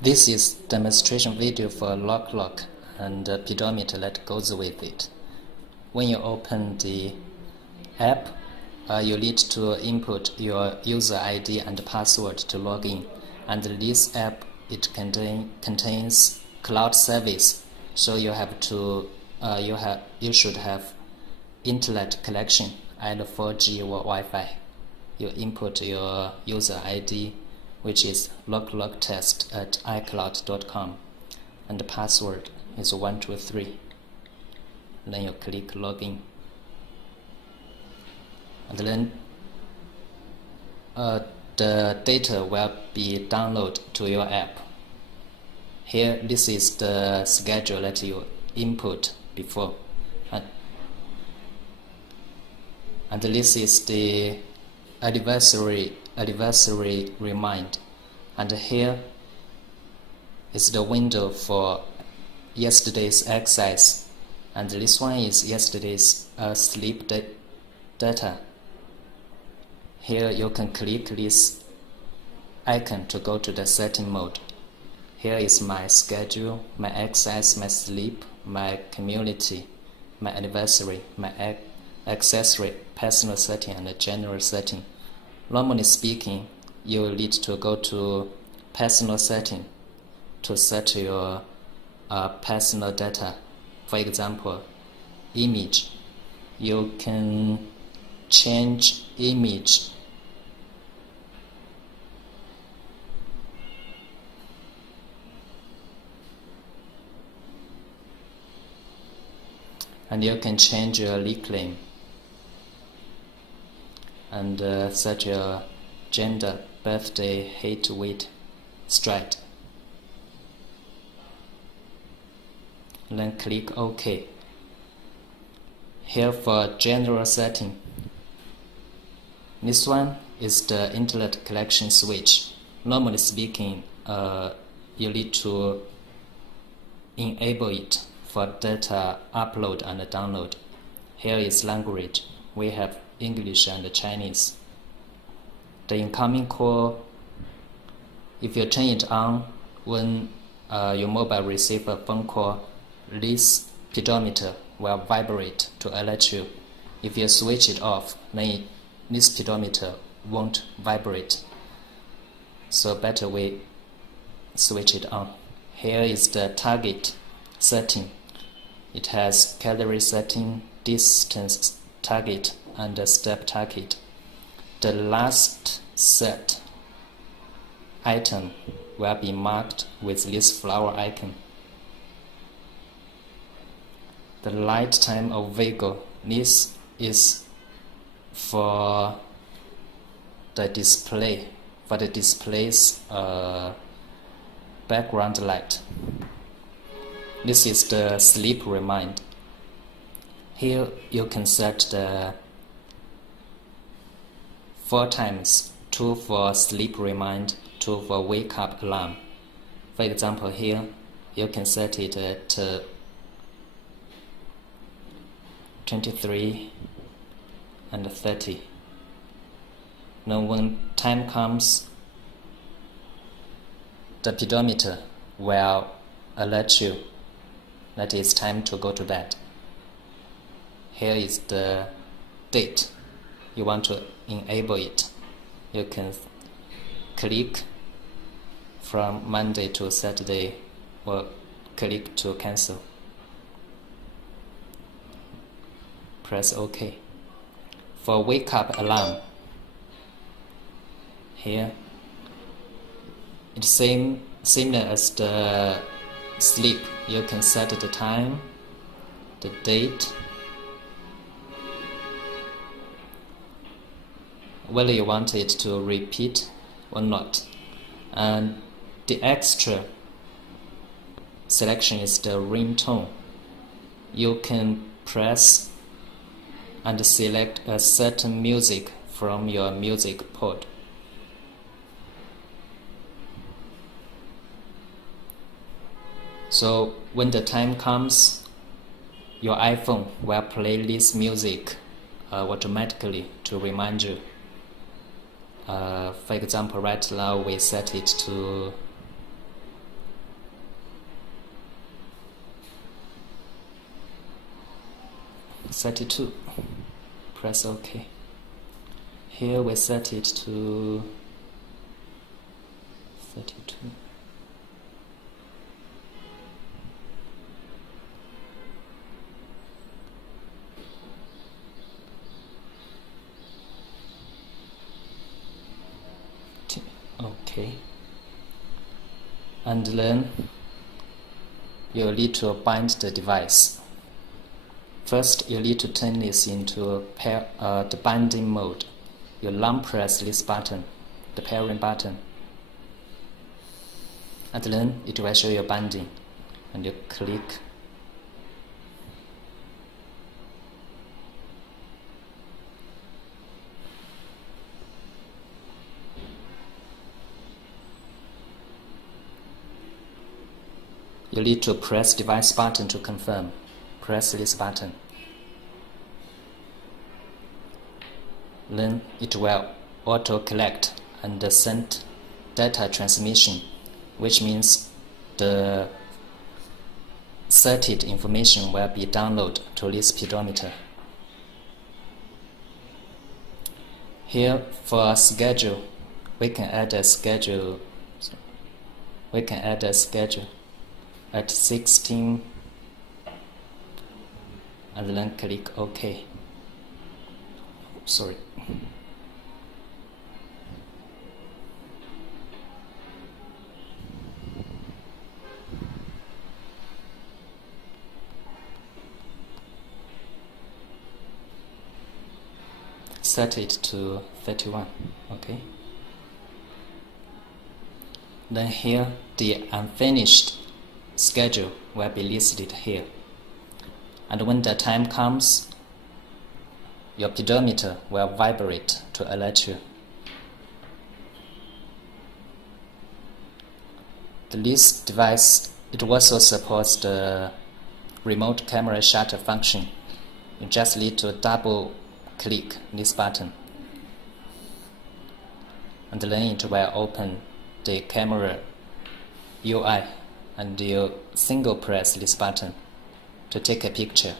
This is demonstration video for lock and pedometer that goes with it. When you open the app, you need to input your user ID and password to log in. And this app, it contains cloud service, so you should have internet connection, either 4G or Wi-Fi. You input your user ID, which is locktest@icloud.com, and the password is 123. Then you click login, and then the data will be downloaded to your app. Here, this is the schedule that you input before, and this is the anniversary remind, and here is the window for yesterday's exercise, and this one is yesterday's sleep data. Here you can click this icon to go to the setting mode. Here is my schedule, my exercise, my sleep, my community, my anniversary, my accessory, personal setting, and the general setting. Normally speaking, you will need to go to personal setting to set your personal data. For example, image. You can change image. And you can change your nickname and set your gender, birthday, height, weight, stride. And then click OK. Here for general setting, this one is the internet connection switch. Normally speaking, you need to enable it for data upload and download. Here is language. We have English and Chinese. The incoming call, if you turn it on when your mobile receives a phone call, this pedometer will vibrate to alert you. If you switch it off, then this pedometer won't vibrate. So better we switch it on. Here is the target setting. It has calorie setting, distance target, and a step target. The last set item will be marked with this flower icon. The light time of vehicle, this is for the display, for the display's background light. This is the sleep remind. Here you can set the 4 times, 2 for sleep remind, 2 for wake up alarm. For example, here you can set it at 23 and 30. Now when time comes, the pedometer will alert you that it's time to go to bed. Here is the date. You want to enable it. You can click from Monday to Saturday or click to cancel. Press OK. For wake up alarm, here it's similar as the sleep. You can set the time, the date, whether you want it to repeat or not. And the extra selection is the ringtone. You can press and select a certain music from your music pod. So when the time comes, your iPhone will play this music automatically to remind you. For example, right now we set it to 32. Press OK. Here we set it to 32. Okay. And then you need to bind the device. First, you need to turn this into the binding mode. You long press this button, the pairing button, and then it will show you binding, and you click. You need to press device button to confirm. Press this button. Then it will auto-collect and send data transmission, which means the certed information will be downloaded to this pedometer. Here for a schedule, we can add a schedule. At 16 and then click OK. Sorry. Set it to 31. Okay. Then here the unfinished schedule will be listed here, and when the time comes, your pedometer will vibrate to alert you. This device, it also supports the remote camera shutter function. You just need to double click this button, and then it will open the camera UI, and you single press this button to take a picture.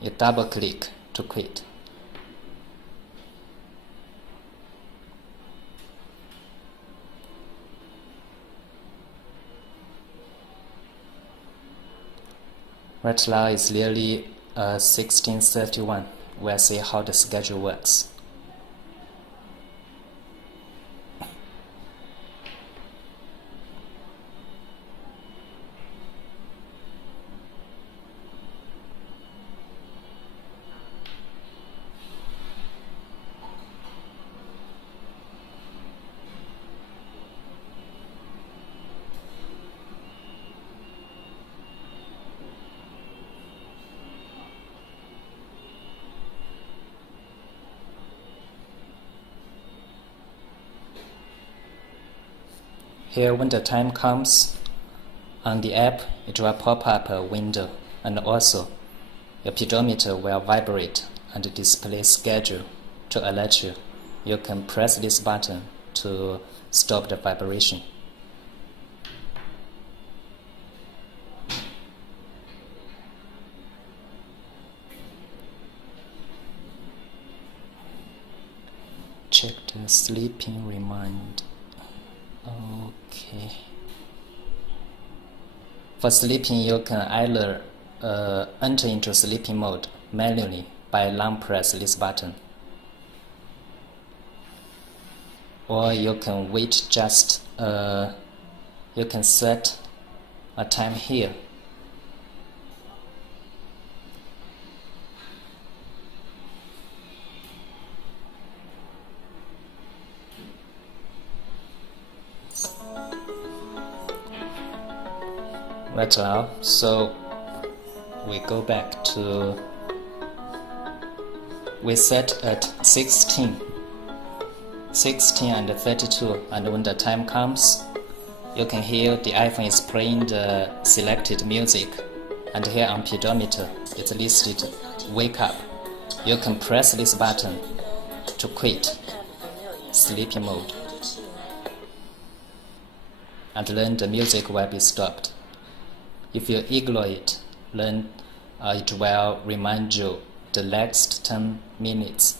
You double click to quit. Right now it's nearly 16:31. We'll see how the schedule works. Here, when the time comes, on the app, it will pop up a window, and also your pedometer will vibrate and display schedule to alert you. You can press this button to stop the vibration. Check the sleeping remind. Okay. For sleeping, you can either enter into sleeping mode manually by long press this button, or you can wait just you can set a time here. Right now, so we go back to, we set at 16 and 32, and when the time comes, you can hear the iPhone is playing the selected music, and here on pedometer it's listed wake up. You can press this button to quit sleeping mode. and then the music will be stopped. If you ignore it, then it will remind you the next 10 minutes.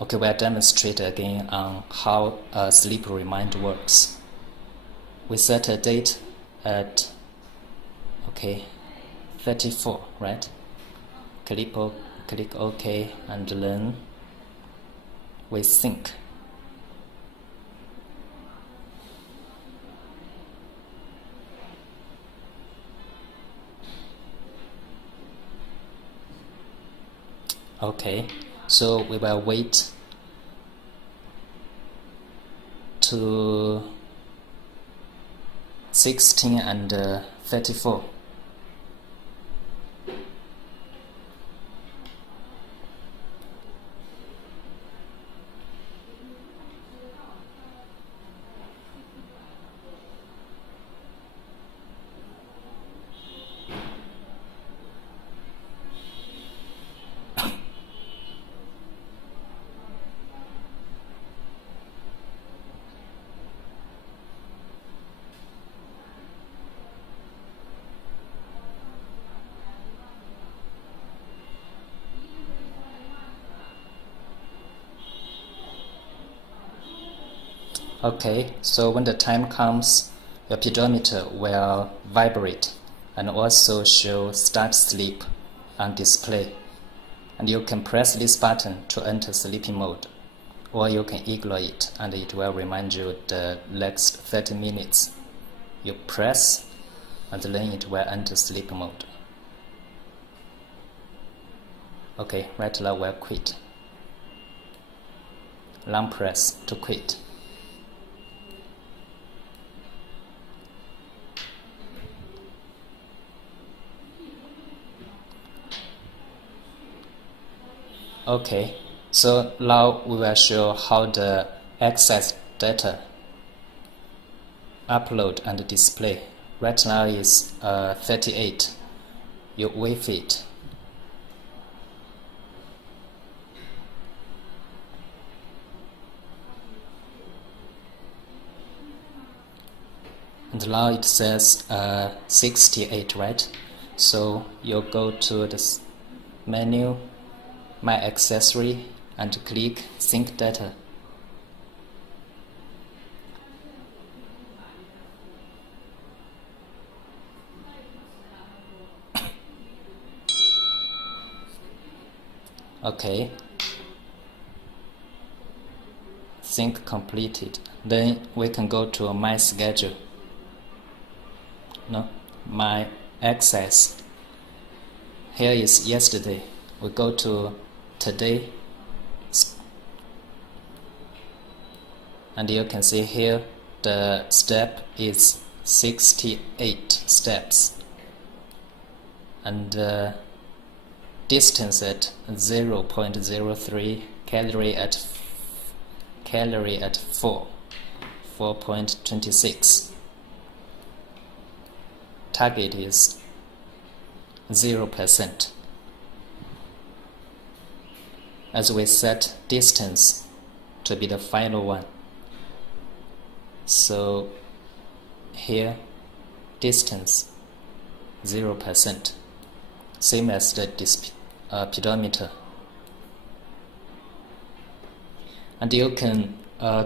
Okay, we'll demonstrate again on how a sleep reminder works. We set a date at 34, right? Click OK, and then we sync. Okay, so we will wait to 16 and 34. Okay, so when the time comes, your pedometer will vibrate and also show start sleep on display. And you can press this button to enter sleeping mode, or you can ignore it and it will remind you the next 30 minutes. You press and then it will enter sleep mode. Okay, right now we'll quit. Long press to quit. Okay, so now we will show how the access data upload and display. Right now is 38. You wave it. And now it says 68, right? So you go to this menu, My Accessory, and click Sync Data. Okay. Sync completed. Then we can go to My Schedule. No, My Access. Here is yesterday. We go to today, and you can see here the step is 68 steps, and distance at 0.03, calorie at 4.26. Target is 0%. As we set distance to be the final one. So here distance 0%, same as the pedometer. And you can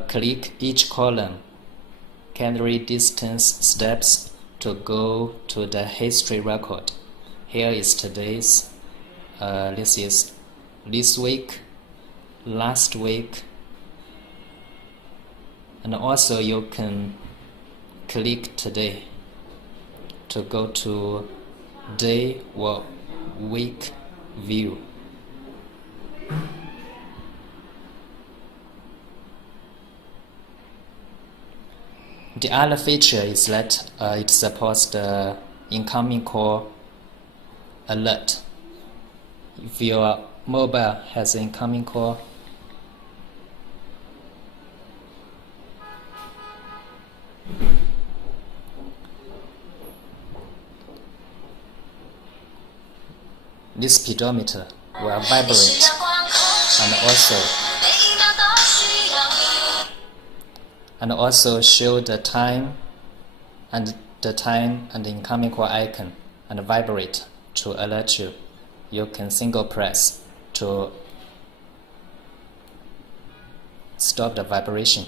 click each column, calorie, distance, steps, to go to the history record. Here is today's, this is this week, last week, and also you can click today to go to day or week view. The other feature is that it supports the incoming call alert. If your mobile has an incoming call, this pedometer will vibrate, and also show the time and incoming call icon and vibrate to alert you. You can single press to stop the vibration.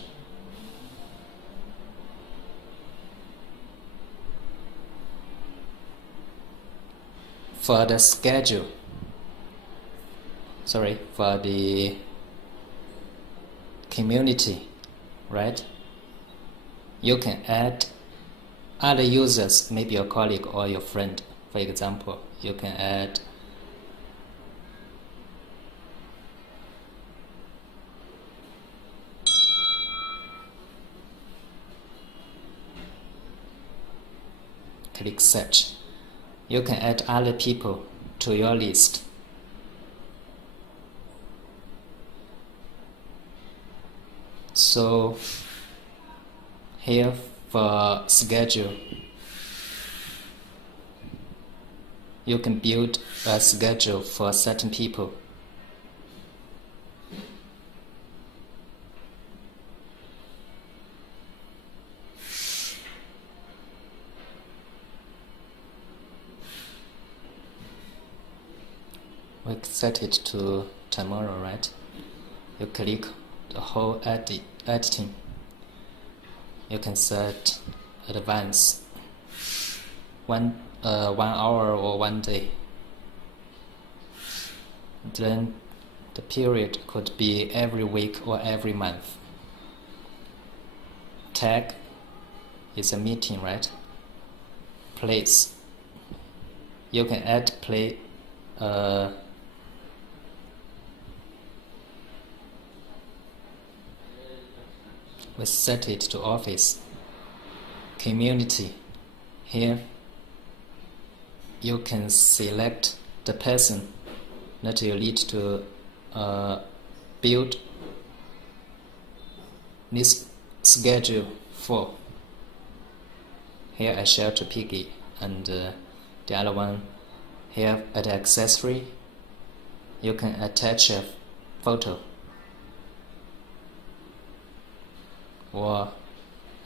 For the schedule, for the community, right? You can add other users, maybe your colleague or your friend. For example, you can add click search. You can add other people to your list. So here for schedule, you can build a schedule for certain people. We set it to tomorrow, right? You click the whole editing. You can set advance 1 hour or 1 day. Then the period could be every week or every month. Tag is a meeting, right? Place. You can add play. We set it to office. Community. Here you can select the person that you need to build this schedule for. Here I share to Piggy, and the other one here at accessory you can attach a photo or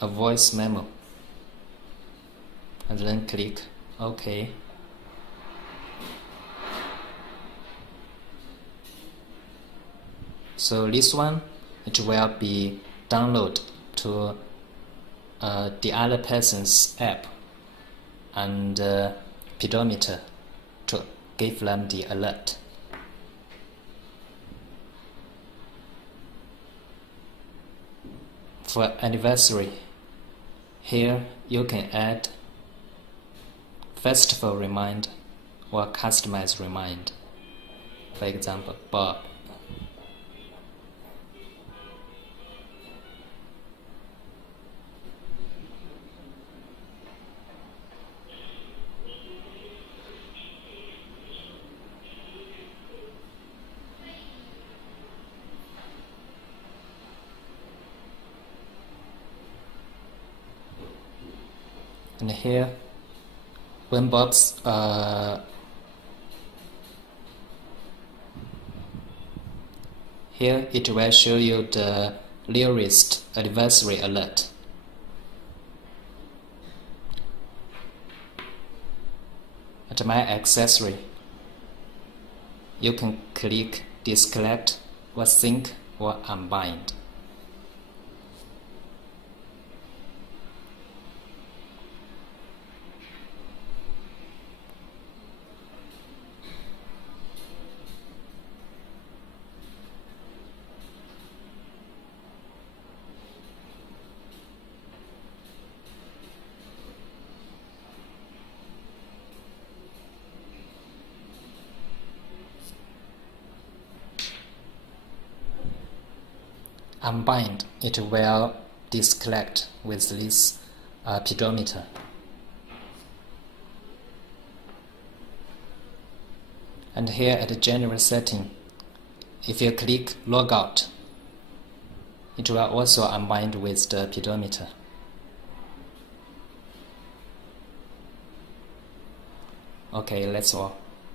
a voice memo, and then click OK. So this one, it will be downloaded to the other person's app and pedometer to give them the alert. For anniversary, here you can add festival remind or customize remind. For example, Bob. And here, when Bob's here it will show you the nearest anniversary alert. At my accessory, you can click disconnect or sync or unbind. Unbind, it will disconnect with this pedometer. And here at the general setting, if you click logout, it will also unbind with the pedometer. Okay, that's all.